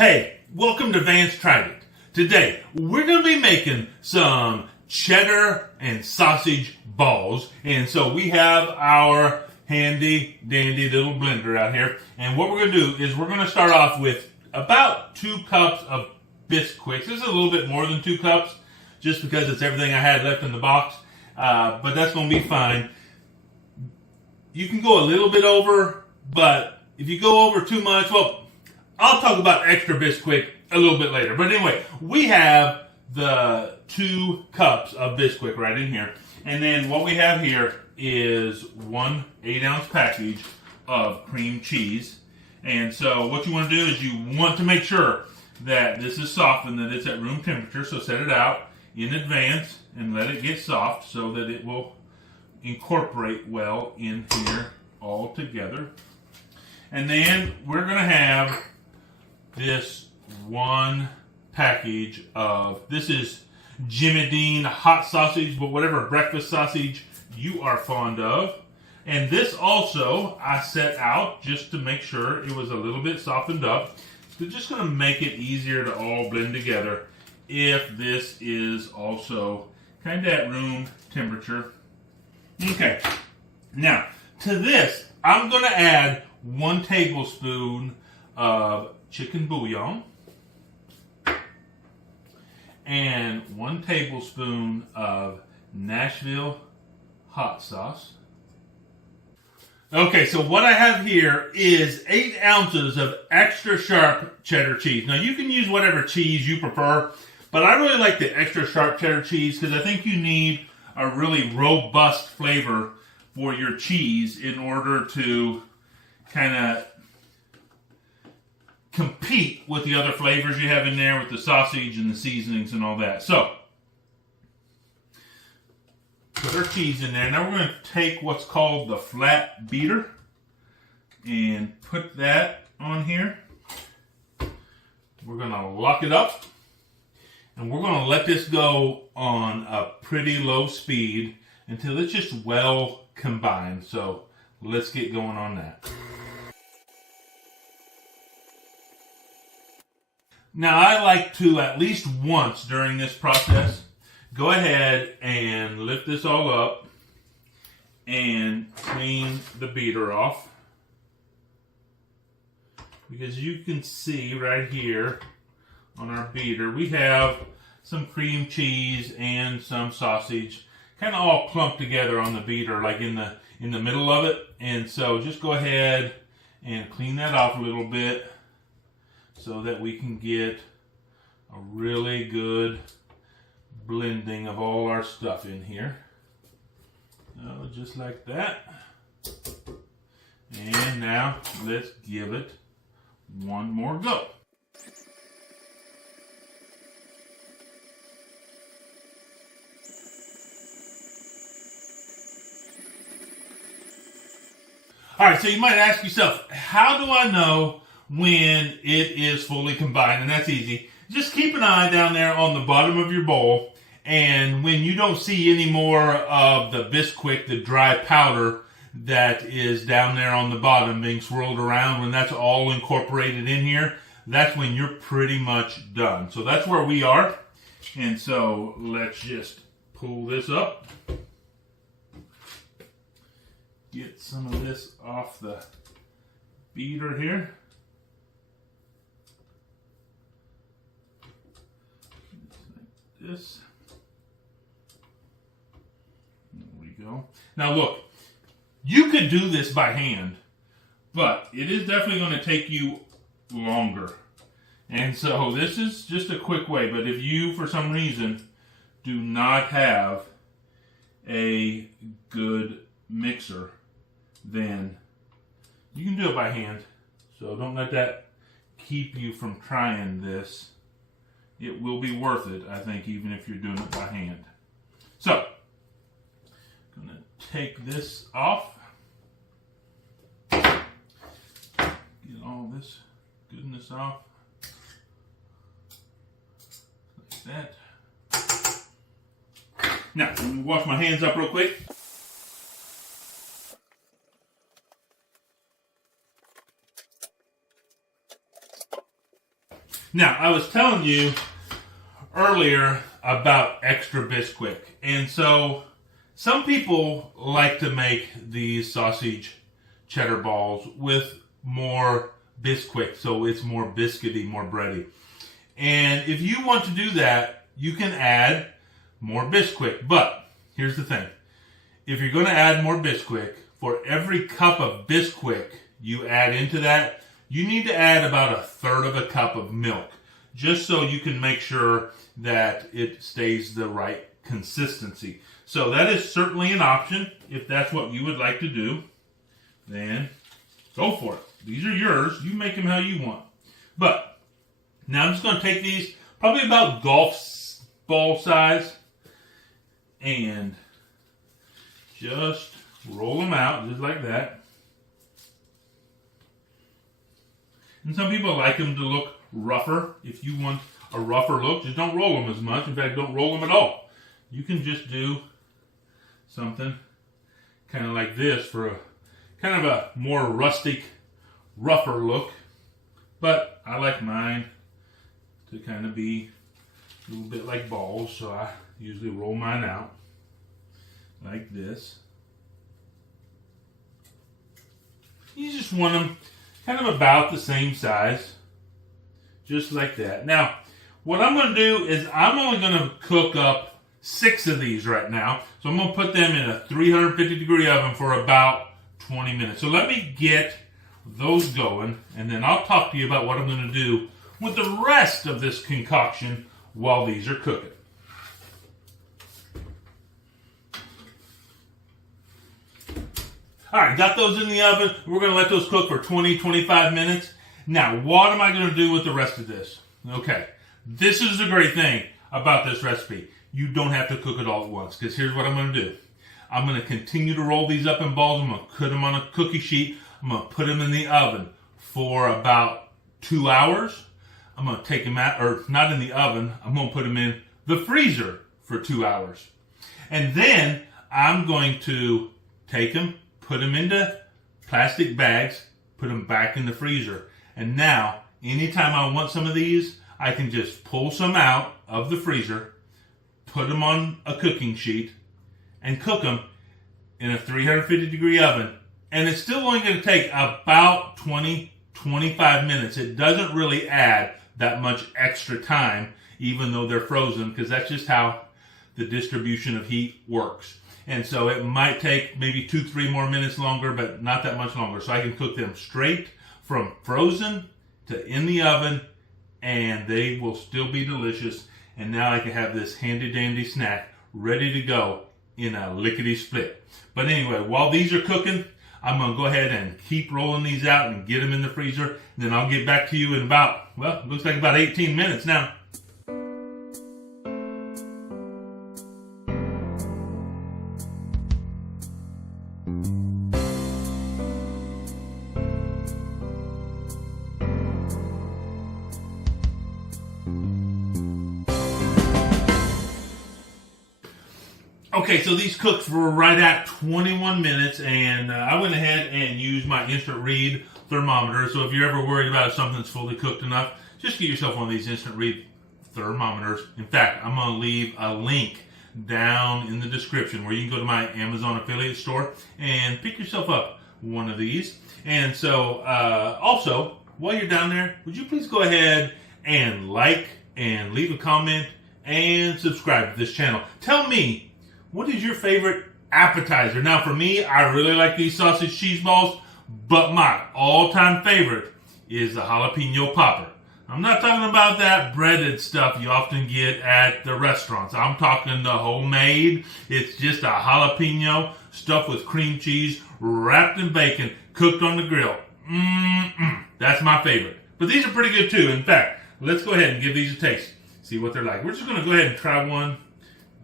Hey, welcome to Vance Tried It. Today, we're going to be making some cheddar and sausage balls. And so we have our handy dandy little blender out here. And what we're going to do is we're going to start off with about 2 cups of Bisquick. This is a little bit more than 2 cups just because it's everything I had left in the box. But that's going to be fine. You can go a little bit over, but if you go over too much, well, I'll talk about extra Bisquick a little bit later. But anyway, we have the 2 cups of Bisquick right in here. And then what we have here is 1 8-ounce package of cream cheese. And so what you want to do is you want to make sure that this is softened, that it's at room temperature. So set it out in advance and let it get soft so that it will incorporate well in here all together. And then we're going to have this 1 package of, this is Jimmy Dean hot sausage, but whatever breakfast sausage you are fond of. And this also I set out just to make sure it was a little bit softened up. So just going to make it easier to all blend together if this is also kind of at room temperature. Okay, now to this I'm going to add 1 tablespoon of chicken bouillon and 1 tablespoon of Nashville hot sauce. Okay, so what I have here is 8 ounces of extra sharp cheddar cheese. Now you can use whatever cheese you prefer, but I really like the extra sharp cheddar cheese because I think you need a really robust flavor for your cheese in order to kind of compete with the other flavors you have in there with the sausage and the seasonings and all that. So, put our cheese in there. Now we're going to take what's called the flat beater and put that on here. We're going to lock it up and we're going to let this go on a pretty low speed until it's just well combined. So, let's get going on that. Now, I like to, at least once during this process, go ahead and lift this all up and clean the beater off. Because you can see right here on our beater, we have some cream cheese and some sausage kind of all clumped together on the beater, like in the middle of it. And so just go ahead and clean that off a little bit, so that we can get a really good blending of all our stuff in here. Just like that. And now let's give it one more go. All right, so you might ask yourself, how do I know when it is fully combined? And that's easy. Just keep an eye down there on the bottom of your bowl, and when you don't see any more of the Bisquick, the dry powder that is down there on the bottom being swirled around, when that's all incorporated in here, that's when you're pretty much done. So that's where we are. And so let's just pull this up. Get some of this off the beater here. Like this. There we go. Now look, you could do this by hand, but it is definitely going to take you longer. And so this is just a quick way, but if you, for some reason, do not have a good mixer, then you can do it by hand. So don't let that keep you from trying this. It will be worth it, I think, even if you're doing it by hand. So, I'm going to take this off. Get all this goodness off. Like that. Now, let me wash my hands up real quick. Now, I was telling you earlier about extra Bisquick. And so some people like to make these sausage cheddar balls with more Bisquick, so it's more biscuity, more bready. And if you want to do that, you can add more Bisquick. But here's the thing. If you're going to add more Bisquick, for every cup of Bisquick you add into that, you need to add about 1/3 of a cup of milk, just so you can make sure that it stays the right consistency. So that is certainly an option. If that's what you would like to do, then go for it. These are yours. You make them how you want. But now I'm just going to take these, probably about golf ball size, and just roll them out just like that. And some people like them to look rougher. If you want a rougher look, just don't roll them as much. In fact, don't roll them at all. You can just do something kind of like this for a kind of a more rustic, rougher look. But I like mine to kind of be a little bit like balls, so I usually roll mine out like this. You just want them kind of about the same size, just like that. Now, what I'm going to do is I'm only going to cook up 6 of these right now. So I'm going to put them in a 350-degree oven for about 20 minutes. So let me get those going, and then I'll talk to you about what I'm going to do with the rest of this concoction while these are cooking. All right, got those in the oven. We're going to let those cook for 20-25 minutes. Now, what am I going to do with the rest of this? Okay, this is the great thing about this recipe. You don't have to cook it all at once, because here's what I'm going to do. I'm going to continue to roll these up in balls. I'm going to put them on a cookie sheet. I'm going to put them in the oven for about 2 hours. I'm going to take them out, or not in the oven. I'm going to put them in the freezer for 2 hours. And then I'm going to take them, put them into plastic bags, put them back in the freezer. And now, anytime I want some of these, I can just pull some out of the freezer, put them on a cooking sheet, and cook them in a 350-degree oven. And it's still only going to take about 20-25 minutes. It doesn't really add that much extra time, even though they're frozen, because that's just how the distribution of heat works. And so it might take maybe 2-3 more minutes longer, but not that much longer. So I can cook them straight from frozen to in the oven, and they will still be delicious. And now I can have this handy-dandy snack ready to go in a lickety-split. But anyway, while these are cooking, I'm going to go ahead and keep rolling these out and get them in the freezer. And then I'll get back to you in about, well, it looks like about 18 minutes now. Okay, so these cooked for right at 21 minutes, and I went ahead and used my instant read thermometer. So if you're ever worried about if something's fully cooked enough, just get yourself one of these instant read thermometers. In fact, I'm going to leave a link down in the description where you can go to my Amazon affiliate store and pick yourself up one of these. And so, also, while you're down there, would you please go ahead and like and leave a comment and subscribe to this channel. Tell me, what is your favorite appetizer? Now, for me, I really like these sausage cheese balls, but my all-time favorite is the jalapeno popper. I'm not talking about that breaded stuff you often get at the restaurants. I'm talking the homemade. It's just a jalapeno stuffed with cream cheese, wrapped in bacon, cooked on the grill. That's my favorite. But these are pretty good too. In fact, let's go ahead and give these a taste. See what they're like. We're just going to go ahead and try one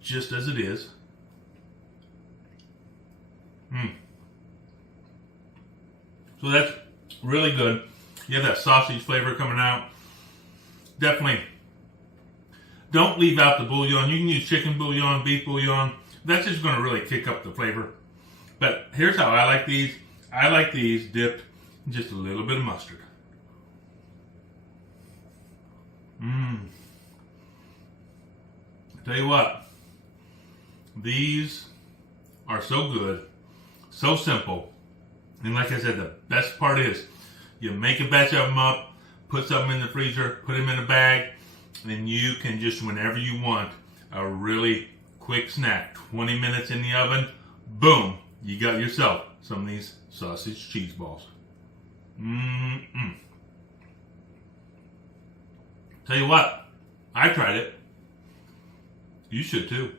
just as it is. So that's really good. You have that sausage flavor coming out. Definitely don't leave out the bouillon. You can use chicken bouillon, beef bouillon. That's just going to really kick up the flavor. But here's how I like these. I like these dipped in just a little bit of mustard. Tell you what, these are so good, so simple. And like I said, the best part is you make a batch of them up, put something in the freezer, put them in a bag, and you can just, whenever you want, a really quick snack. 20 minutes in the oven, boom, you got yourself some of these sausage cheese balls. Tell you what, I tried it. You should too.